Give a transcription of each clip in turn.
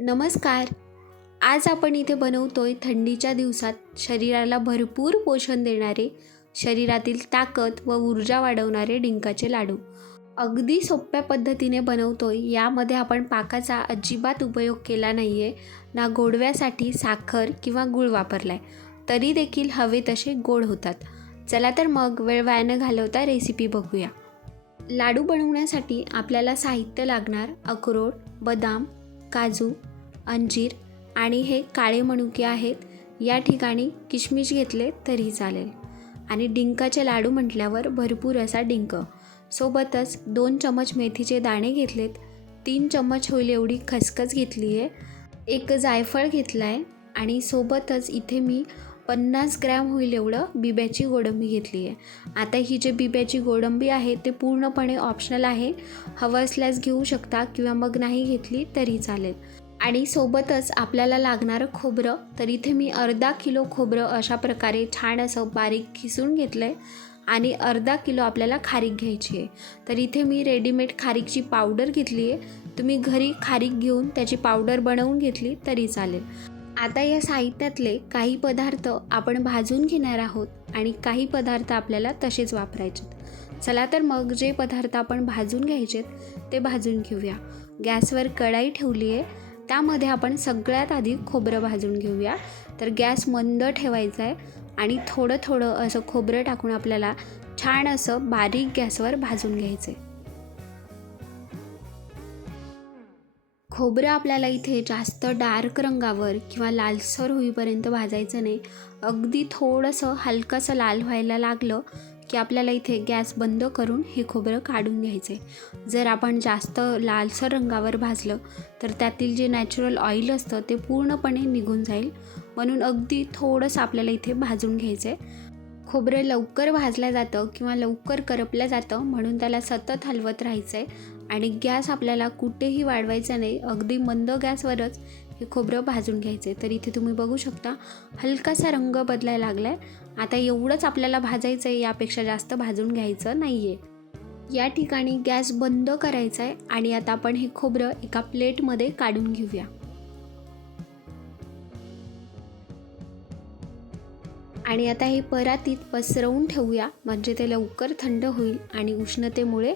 नमस्कार. आज आपण इथे बनवतोय थंडीच्या दिवसात शरीराला भरपूर पोषण देणारे शरीरातील ताकद व ऊर्जा वाढवणारे डिंकाचे लाडू. अगदी सोप्या पद्धतीने बनवतोय यामध्ये आपण पाकाचा अजिबात उपयोग केला नाही आहे ना गोडव्यासाठी साखर किंवा गूळ वापरला आहे तरी देखील हवे तसे गोड होतात. चला तर मग वेळ वायानं घालवता रेसिपी बघूया. लाडू बनवण्यासाठी आपल्याला साहित्य लागणार अक्रोड बदाम काजू अंजीर आणि हे काळे मनुके आहेत. या ठिकाणी किशमिश घेतले तरी चालेल. आणि डिंकाचे लाडू म्हटल्यावर भरपूर असा डिंक. सोबतच दोन चमच मेथीचे दाणे घेतलेत. तीन चमच होईल एवढी खसखस घेतली आहे एक जायफळ घेतला आहे आणि सोबतच इथे मी पन्नास ग्रॅम होईल एवढं बिब्याची गोडंबी घेतली आहे आता ही जे बिब्याची गोडंबी आहे ते पूर्णपणे ऑप्शनल आहे. हवं असल्यास घेऊ शकता किंवा मग नाही घेतली तरी चालेल. आणि सोबतच आपल्याला लागणारं खोबरं तर इथे मी अर्धा किलो खोबरं अशा प्रकारे छान असं बारीक खिसून घेतलं आहे आणि अर्धा किलो आपल्याला खारीक घ्यायची आहे. तर इथे मी रेडीमेड खारीकची पावडर घेतली आहे. तुम्ही घरी खारीक घेऊन त्याची पावडर बनवून घेतली तरी चालेल. आता या साहित्यातले काही पदार्थ आपण भाजून घेणार आहोत आणि काही पदार्थ आपल्याला तसेच वापरायचे चला तर मग जे पदार्थ आपण भाजून घ्यायचेत ते भाजून घेऊया. गॅसवर कढाई ठेवली आहे. त्यामध्ये आपण सगळ्यात आधी खोबरं भाजून घेऊया. तर गॅस मंद ठेवायचा आहे आणि थोडं थोडं असं खोबरं टाकून आपल्याला छान असं बारीक गॅसवर भाजून घ्यायचं आहे खोबरं आपल्याला इथे जास्त डार्क रंगावर किंवा लालसर होईपर्यंत भाजायचं नाही. अगदी थोडंसं हलकंसं लाल व्हायला लागलं की आपल्याला इथे गॅस बंद करून हे खोबरं काढून घ्यायचं. आहे जर आपण जास्त लालसर रंगावर भाजलं तर त्यातील जे नॅचरल ऑइल असतं ते पूर्णपणे निघून जाईल. म्हणून अगदी थोडंसं आपल्याला इथे भाजून घ्यायचं आहे खोबरं लवकर भाजलं जातं किंवा लवकर करपलं जातं म्हणून त्याला सतत हलवत राहायचं आहे आणि गॅस आपल्याला कुठेही वाढवायचा नाही. अगदी मंद गॅसवरच हे खोबरं भाजून घ्यायचं आहे तर इथे तुम्ही बघू शकता हलकासा रंग बदलायला लागला आहे आता एवढंच आपल्याला भाजायचं आहे यापेक्षा जास्त भाजून घ्यायचं नाही आहे या ठिकाणी गॅस बंद करायचा आहे आणि आता आपण हे खोबरं एका प्लेटमध्ये काढून घेऊया. आणि आता हे परातीत पसरवून ठेवूया म्हणजे ते लवकर थंड होईल आणि उष्णतेमुळे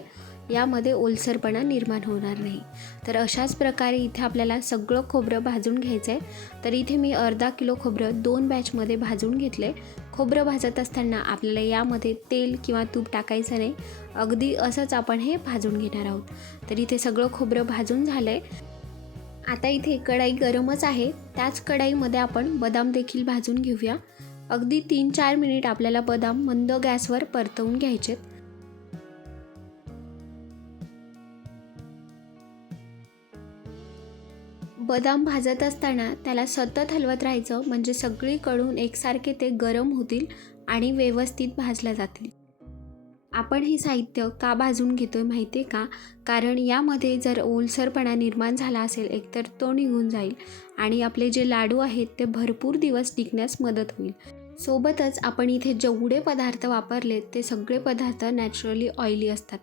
यामध्ये ओलसरपणा निर्माण होणार नाही. तर अशाच प्रकारे इथे आपल्याला सगळं खोबरं भाजून घ्यायचं आहे तर इथे मी अर्धा किलो खोबरं दोन बॅचमध्ये भाजून घेतले खोबरं भाजत असताना आपल्याला यामध्ये तेल किंवा तूप टाकायचं नाही. अगदी असंच आपण हे भाजून घेणार आहोत. तर इथे सगळं खोबरं भाजून झालं आहे आता इथे कढाई गरमच आहे. त्याच कढाईमध्ये आपण बदाम देखील भाजून घेऊया. अगदी तीन चार मिनिट आपल्याला बदाम मंद गॅसवर परतवून घ्यायचेत. बदाम भाजत असताना त्याला सतत हलवत राहायचं म्हणजे सगळीकडून एकसारखे ते गरम होतील आणि व्यवस्थित भाजल्या जातील. आपण हे साहित्य का भाजून घेतो आहे माहिती आहे का? कारण यामध्ये जर ओलसरपणा निर्माण झाला असेल एकतर तो निघून जाईल आणि आपले जे लाडू आहेत ते भरपूर दिवस टिकण्यास मदत होईल. सोबतच आपण इथे जेवढे पदार्थ वापरले ते सगळे पदार्थ नॅचरली ऑइली असतात.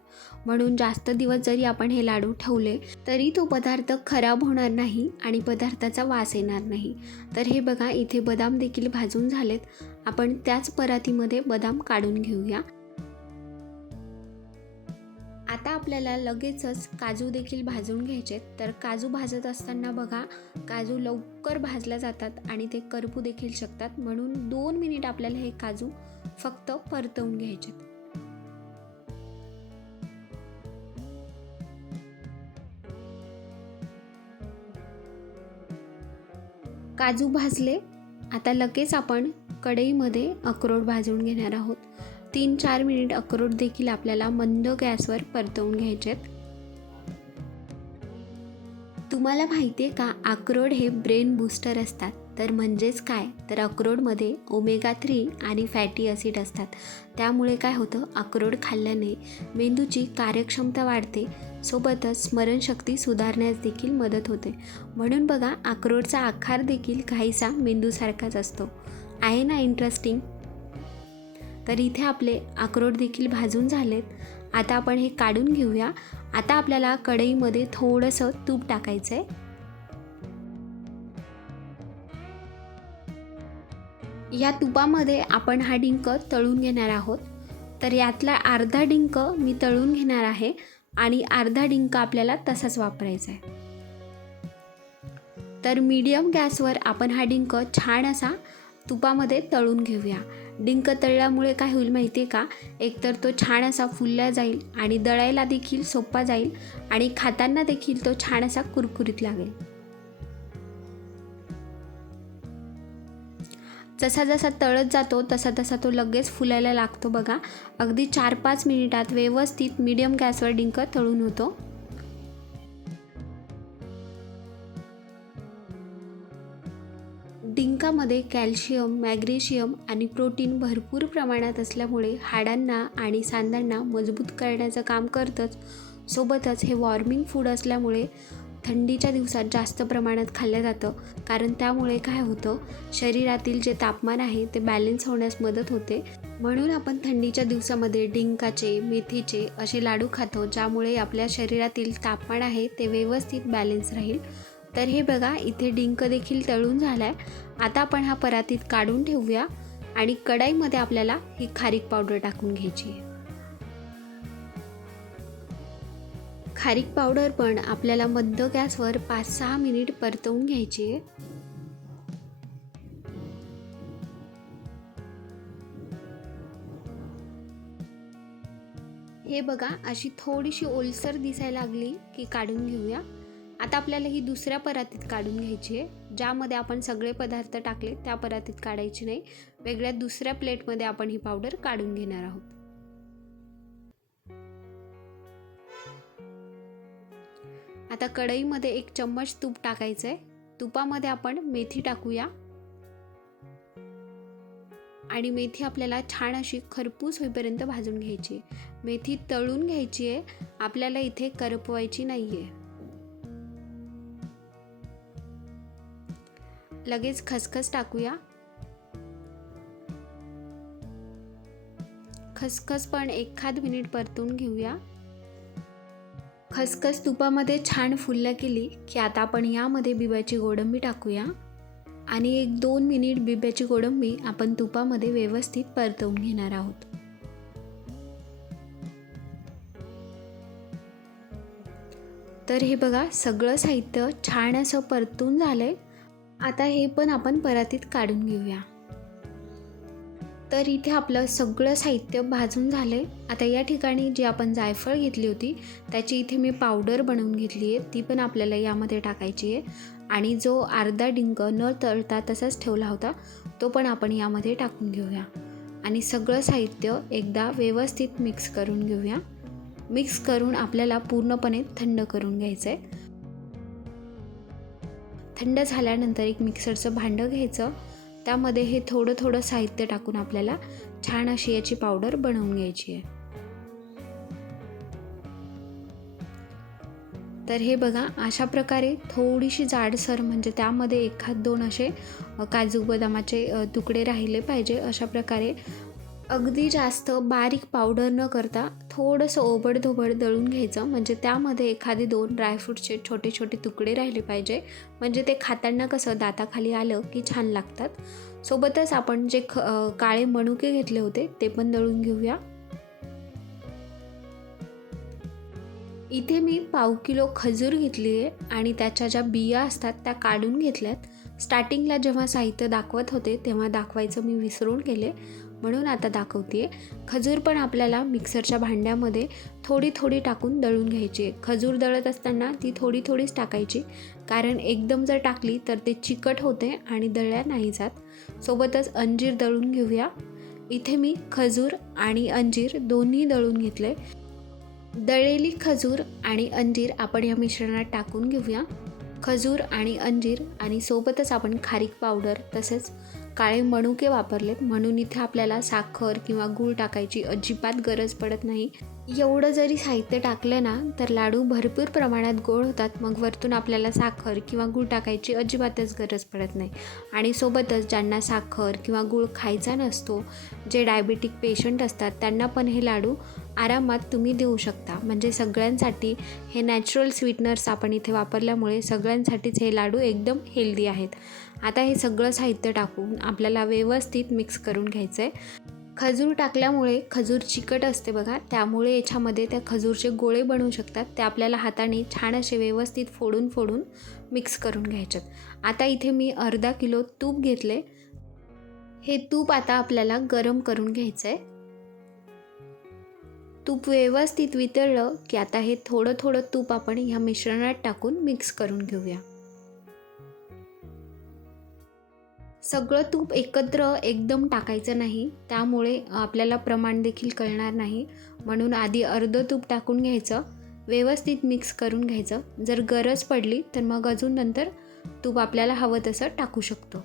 म्हणून जास्त दिवस जरी आपण हे लाडू ठेवले तरी तो पदार्थ खराब होणार नाही आणि पदार्थाचा वास येणार नाही. तर हे बघा इथे बदाम देखील भाजून झालेत. आपण त्याच परातीमध्ये बदाम काढून घेऊया. आता आपल्याला लगेचच काजू देखील भाजून घ्यायचे तर काजू भाजत असताना बघा काजू लवकर भाजल्या जातात आणि ते करपू देखील शकतात. म्हणून दोन मिनिट आपल्याला हे काजू फक्त परतवून घ्यायचे काजू भाजले आता लगेच आपण कढईमध्ये अक्रोड भाजून घेणार आहोत. तीन चार मिनिट अक्रोड देखील आपल्याला मंद गॅसवर परतवून घ्यायचे तुम्हाला माहिती आहे का अक्रोड हे ब्रेन बूस्टर असतात. तर म्हणजेच काय? तर अक्रोडमध्ये ओमेगा थ्री आणि फॅटी ॲसिड असतात. त्यामुळे काय होतं? अक्रोड खाल्ल्याने मेंदूची कार्यक्षमता वाढते. सोबतच स्मरणशक्ती सुधारण्यास देखील मदत होते. म्हणून बघा अक्रोडचा आकार देखील काहीसा मेंदूसारखाच असतो. आहे ना इंटरेस्टिंग तर इथे आपले अक्रोड देखील भाजून झालेत. आता आपण हे काढून घेऊया. आता आपल्याला कढईमध्ये थोडंसं तूप टाकायचं आहे या तुपामध्ये आपण हा डिंक तळून घेणार आहोत. तर यातला अर्धा डिंक मी तळून घेणार आहे आणि अर्धा डिंक आपल्याला तसाच वापरायचा आहे तर मीडियम गॅसवर आपण हा डिंक छान असा तुपामध्ये तळून घेऊया. डिंक तळल्यामुळे काय होईल माहिती आहे का? एकतर तो छान असा फुलला जाईल आणि दळायला देखील सोपा जाईल आणि खाताना देखील तो छान असा कुरकुरीत लागेल. जसा जसा तळत जातो तसा तसा तो लगेच फुलायला लागतो बघा. अगदी चार पाच मिनिटात व्यवस्थित मीडियम गॅसवर डिंक तळून होतो. डिंकामध्ये कॅल्शियम मॅग्नेशियम आणि प्रोटीन भरपूर प्रमाणात असल्यामुळे हाडांना आणि सांधांना मजबूत करण्याचं काम करतंच. सोबतच हे वॉर्मिंग फूड असल्यामुळे थंडीच्या दिवसात जास्त प्रमाणात खाल्लं जातं. कारण त्यामुळे काय होतं शरीरातील जे तापमान आहे ते बॅलेन्स होण्यास मदत होते. म्हणून आपण थंडीच्या दिवसामध्ये डिंकाचे मेथीचे असे लाडू खातो ज्यामुळे आपल्या शरीरातील तापमान आहे ते व्यवस्थित बॅलेन्स राहील. तर हे बघा इथे डिंक देखील तळून झाला आहे आता आपण हा परातीत काढून ठेवूया आणि कढाईमध्ये आपल्याला ही खारीक पावडर टाकून घ्यायची आहे. खारीक पावडर पण आपल्याला मंद गॅसवर पाच सहा मिनिट परतवून घ्यायची आहे. हे बघा अशी थोडीशी ओलसर दिसायला लागली की काढून घेऊया. आता आपल्याला ही दुसऱ्या परातीत काढून घ्यायची आहे ज्यामध्ये आपण सगळे पदार्थ टाकले त्या परातीत काढायची नाही. वेगळ्या दुसऱ्या प्लेटमध्ये आपण ही पावडर काढून घेणार आहोत. आता कढईमध्ये एक चम्मच तूप टाकायचं आहे तुपामध्ये आपण मेथी टाकूया. आणि मेथी आपल्याला छान अशी खरपूस होईपर्यंत भाजून घ्यायची मेथी तळून घ्यायची आहे. आपल्याला इथे करपवायची नाही आहे लगेच खसखस टाकूया. खसखस पण एखाद मिनिट परतून घेऊया. खसखस तुपामध्ये छान फुलल्या केली की आता आपण यामध्ये बिब्याची गोडंबी टाकूया. आणि एक दोन मिनिट बिब्याची गोडंबी आपण तुपामध्ये व्यवस्थित परतवून घेणार आहोत. तर हे बघा सगळं साहित्य छान असं परतून झालंय. आता हे पण आपण परातीत काढून घेऊया. तर इथे आपलं सगळं साहित्य भाजून झालं आहे आता या ठिकाणी जी आपण जायफळ घेतली होती त्याची इथे मी पावडर बनवून घेतली आहे. ती पण आपल्याला यामध्ये टाकायची आहे. आणि जो अर्धा डिंक न तळता तसाच ठेवला होता तो पण आपण यामध्ये टाकून घेऊया. आणि सगळं साहित्य एकदा व्यवस्थित मिक्स करून घेऊया. मिक्स करून आपल्याला पूर्णपणे थंड करून घ्यायचं आहे थंड झाल्यानंतर एक मिक्सरचं भांडं घ्यायचं. त्यामध्ये हे थोडं थोडं साहित्य टाकून आपल्याला छान अशी याची पावडर बनवून घ्यायची आहे. तर हे बघा अशा प्रकारे थोडीशी जाडसर म्हणजे त्यामध्ये एखाद दोन असे काजू बदामाचे तुकडे राहिले पाहिजे अशा प्रकारे अगदी जास्त बारीक पावडर न करता थोडंसं ओबडधोबड दळून घ्यायचं. म्हणजे त्यामध्ये एखादे दोन ड्रायफ्रूटचे छोटे छोटे तुकडे राहिले पाहिजे. म्हणजे ते खाताना कसं दाताखाली आलं की छान लागतात. सोबतच आपण जे ख काळे मणुके घेतले होते ते पण दळून घेऊया. इथे मी पाव किलो खजूर घेतली आहे आणि त्याच्या ज्या बिया असतात त्या काढून घेतल्यात. स्टार्टिंगला जेव्हा साहित्य दाखवत होते तेव्हा दाखवायचं मी विसरून गेले. म्हणून आता दाखवते खजूर पण आपल्याला मिक्सरच्या भांड्यामध्ये थोडी थोडी टाकून दळून घ्यायची आहे. खजूर दळत असताना ती थोडी थोडीच टाकायची. कारण एकदम जर टाकली तर ते चिकट होते आणि दळल्या नाही जात. सोबतच अंजीर दळून घेऊया. इथे मी खजूर आणि अंजीर दोन्ही दळून घेतले दळलेली खजूर आणि अंजीर आपण या मिश्रणात टाकून घेऊया. खजूर आणि अंजीर आणि सोबतच आपण खारीक पावडर तसेच काळे मणुके वापरलेत. म्हणून इथे आपल्याला साखर किंवा गूळ टाकायची अजिबात गरज पडत नाही. एवढं जरी साहित्य टाकलं ना तर लाडू भरपूर प्रमाणात गोड होतात. मग वरतून आपल्याला साखर किंवा गूळ टाकायची अजिबातच गरज पडत नाही. आणि सोबतच ज्यांना साखर किंवा गूळ खायचा नसतो जे डायबेटिक पेशंट असतात त्यांना पण हे लाडू आरामात तुम्ही देऊ शकता. म्हणजे सगळ्यांसाठी हे नॅचरल स्वीटनर्स आपण इथे वापरल्यामुळे सगळ्यांसाठीच हे लाडू एकदम हेल्दी आहेत. आता हे सगळं साहित्य टाकून आपल्याला व्यवस्थित मिक्स करून घ्यायचं आहे खजूर टाकल्यामुळे खजूर चिकट असते बघा. त्यामुळे याच्यामध्ये त्या खजूरचे गोळे बनवू शकतात. ते आपल्याला हाताने छान असे व्यवस्थित फोडून फोडून मिक्स करून घ्यायच्यात आता इथे मी अर्धा किलो तूप घेतले हे तूप आता आपल्याला गरम करून घ्यायचं आहे तूप व्यवस्थित वितळलं की आता हे थोडं थोडं तूप आपण ह्या मिश्रणात टाकून मिक्स करून घेऊया. सगळं तूप एकत्र एकदम टाकायचं नाही त्यामुळे आपल्याला प्रमाण देखील कळणार नाही. म्हणून आधी अर्धं तूप टाकून घ्यायचं व्यवस्थित मिक्स करून घ्यायचं. जर गरज पडली तर मग अजून नंतर तूप आपल्याला हवं तसं टाकू शकतो.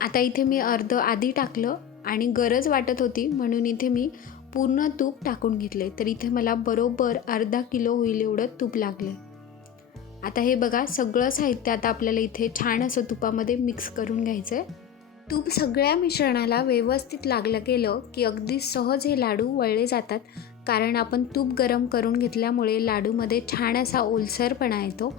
आता इथे मी अर्ध आधी टाकलं आणि गरज वाटत होती म्हणून इथे मी पूर्ण तूप टाकून घेतले. तर इथे मला बरोबर अर्धा किलो होईल एवढं तूप लागले. आता हे बघा सगळं साहित्य आता आपल्याला इथे छान असं तुपामध्ये मिक्स करून घ्यायचं आहे तूप सगळ्या मिश्रणाला व्यवस्थित लागलं गेलं की अगदी सहज हे लाडू वळले जातात. कारण आपण तूप गरम करून घेतल्यामुळे लाडूमध्ये छान असा ओलसरपणा येतो.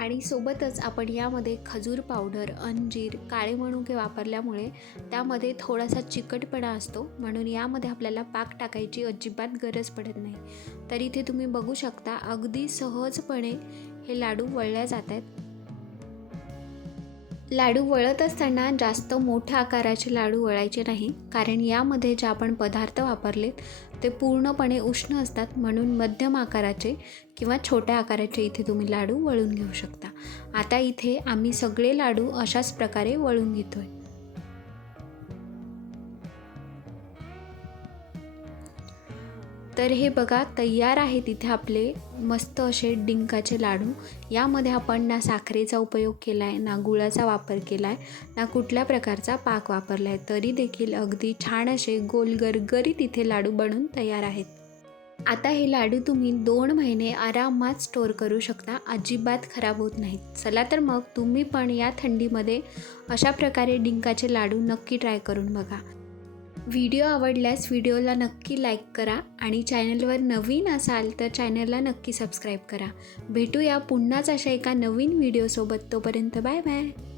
आणि सोबतच आपण यामध्ये खजूर पावडर अंजीर काळे मनुके वापरल्यामुळे त्यामध्ये थोडासा चिकटपणा असतो. म्हणून यामध्ये आपल्याला पाक टाकायची अजिबात गरज पडत नाही. तर इथे तुम्ही बघू शकता अगदी सहजपणे हे लाडू वळल्या जात आहेत. लाडू वळत असताना जास्त मोठ्या आकाराचे लाडू वळायचे नाही कारण यामध्ये जे आपण पदार्थ वापरलेत ते पूर्णपणे उष्ण असतात म्हणून मध्यम आकाराचे किंवा छोट्या आकाराचे इथे तुम्ही लाडू वळून घेऊ शकता. आता इथे आम्ही सगळे लाडू अशाच प्रकारे वळून घेतो आहे तर हे बघा तयार आहेत इथे आपले मस्त असे डिंकाचे लाडू. यामध्ये आपण ना साखरेचा उपयोग केला आहे ना गुळाचा वापर केला आहे ना कुठल्या प्रकारचा पाक वापरला आहे तरी देखील अगदी छान असे गोल गरगरीत इथे लाडू बनून तयार आहेत. आता हे लाडू तुम्ही दोन महिने आरामात स्टोअर करू शकता अजिबात खराब होत नाहीत. चला तर मग तुम्ही पण या थंडीमध्ये अशा प्रकारे डिंकाचे लाडू नक्की ट्राय करून बघा. व्हिडिओ आवडल्यास व्हिडिओला नक्की लाईक करा आणि चॅनलवर नवीन असाल तर चॅनलला नक्की सबस्क्राईब करा. भेटूया पुन्हाच अशा एका नवीन व्हिडिओसोबत. तोपर्यंत बाय बाय.